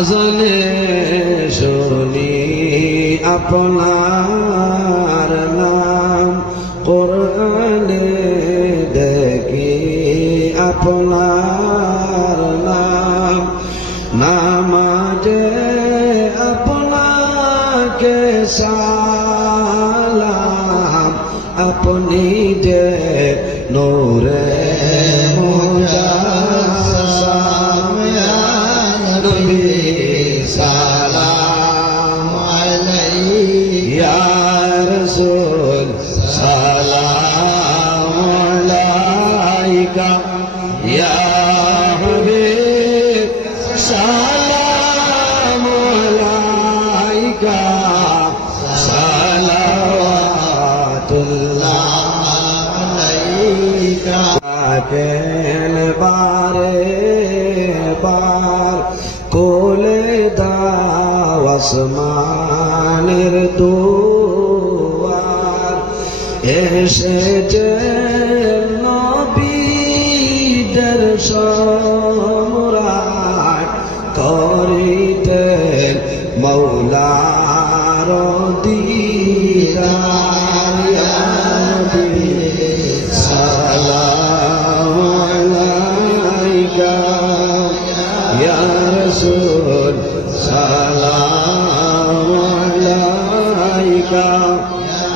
আজলে শুনি আপনার নাম। কোরআনে দেখি আপনার নাম। নামাজে আপনাকে সালাম। আপনি যে নূরে রাসূল সালাম আলাইকা। ইয়া হাবিব সালাম আলাইকা। সালাওয়াতুল্লাহ আলাইকা। কেন বারে বার এসেছে নবীদের সম্রাট করিতেন মৌলার সালাম আলাইকা।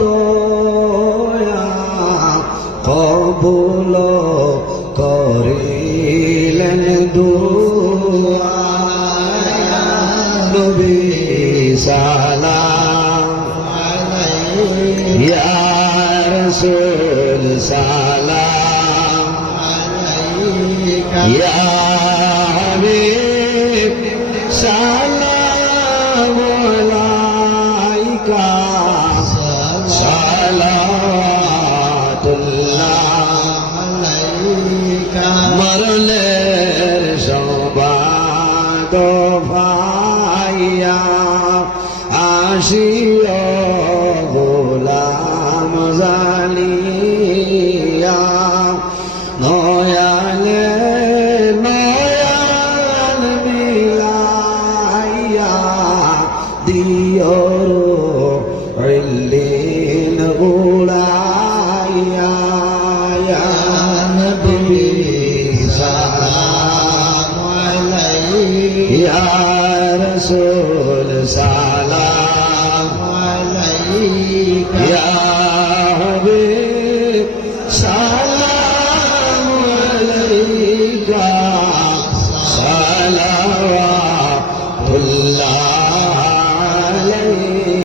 দয়া কবুল করিলেন দুয়া। নবী সালাম। ইয়া রাসূল সালাম। ইয়া হাবিব সালাম আলাইকা। সালাতুল্লাহ আলাইকা মরলের সবাদ ভাইয়া আসিও গোলাম জালিয়া। নয়ালে নয়াল মিলাইয়া দিও ইল্লিন يا رسول سلام عليك يا حبيب